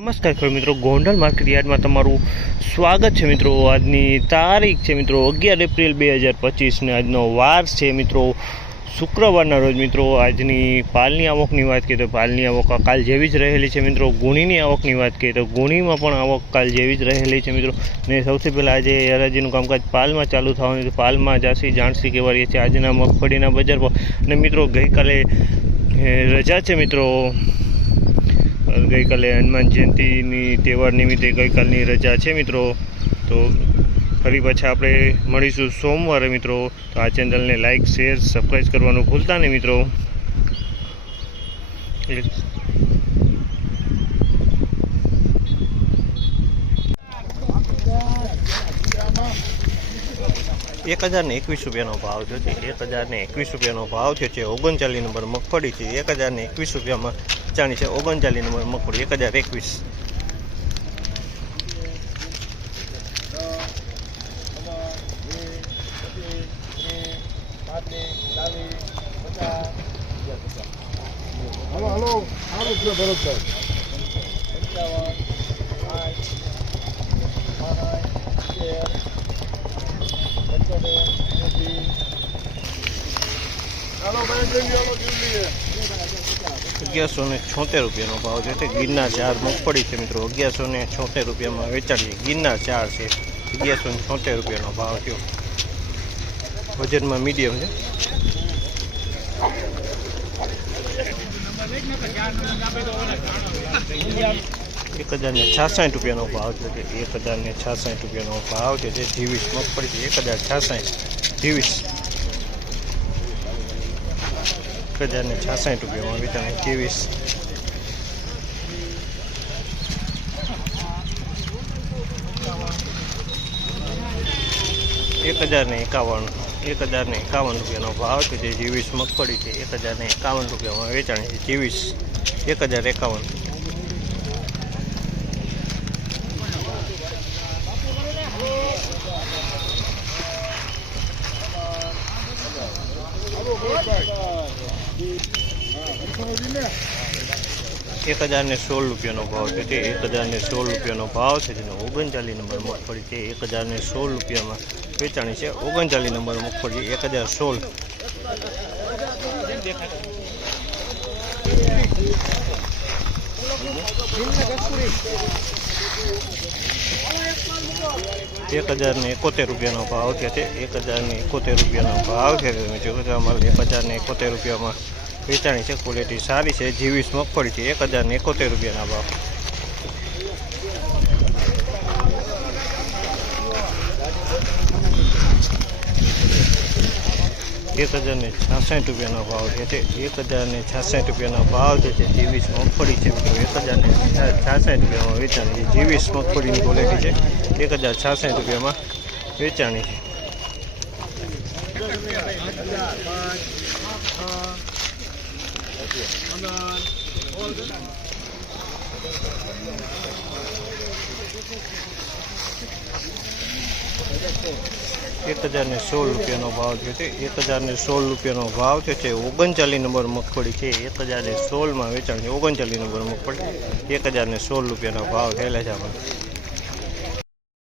નમસ્કાર ખેડૂત મિત્રો, ગોંડલ માર્કેટ યાર્ડમાં તમારું સ્વાગત છે મિત્રો। આજની તારીખ છે મિત્રો 11 એપ્રિલ 2025 ને આજનો વાર છે મિત્રો શુક્રવારના રોજ મિત્રો। આજની પાલની આવકની વાત કરીએ તો પાલની આવક કાલ જેવી જ રહેલી છે મિત્રો। ગુણીની આવકની વાત કરીએ તો ગુણીમાં પણ આવક કાલ જેવી જ રહેલી છે મિત્રો। ને સૌથી પહેલાં આજે હરાજીનું કામકાજ પાલમાં ચાલુ થવાનું છે। પાલમાં જાસી જાણસી કહેવાય છે આજના મગફળીના બજાર પર। અને મિત્રો ગઈકાલે રજા છે મિત્રો। ગઈકાલે હનુમાન જયંતિની તહેવાર નિમિત્તે ગઈકાલની રજા છે મિત્રો। તો ફરી પાછા આપણે મળીશું સોમવારે મિત્રો। તો આ ચેનલને લાઇક શેર સબસ્ક્રાઈબ કરવાનું ભૂલતા નહીં મિત્રો। ₹1021 ભાવ થયો છે। ₹1021 ભાવ થયો છે। 39 નંબર મગફળી છે। ₹1021 વેચાણી છે। 39 નંબર મગફળી 1021। ₹1176 ભાવ છે। ગિરનાર 4 મગફળી છે મિત્રો। ₹1176 વેચાણી। ગિરનાર 4 છે। ₹1176 ભાવ થયો। વજનમાં મીડિયમ છે। ₹1066 ભાવ છે। ₹1066 ભાવ છે। 23 મગફળી છે। 1066 23 ₹1066 વેચાણી 23। ₹1051 ભાવ છે। 23 મગફળી છે। ₹1051 વેચાણી છે। 23 1051। ₹1016 ભાવ છે। ₹1016 ભાવ છે। 39 નંબર મગફળી છે। ₹1016 વેચાણી છે। 39 નંબર મગફળી 1016। ₹1071 ભાવ છે। ₹1071 ભાવ છે। ₹1071 વેચાણી છે। ક્વોલિટી સારી છે। 23 મગફળી છે। ₹1071 ભાવ। ₹1066 ભાવ છે। ₹1066 ભાવ છે। 23 મગફળી છે મિત્રો। ₹1066 વેચાણી છે। 23 મગફળીની ક્વોલિટી છે। ₹1066 વેચાણી છે। ₹1016 ભાવ છે। ₹1016 ભાવ છે। 39 નંબર મગફળી છે। 1016 વેચાણ છે। 39 નંબર મગફળી ₹1016 ભાવ થયેલા છે આપણે।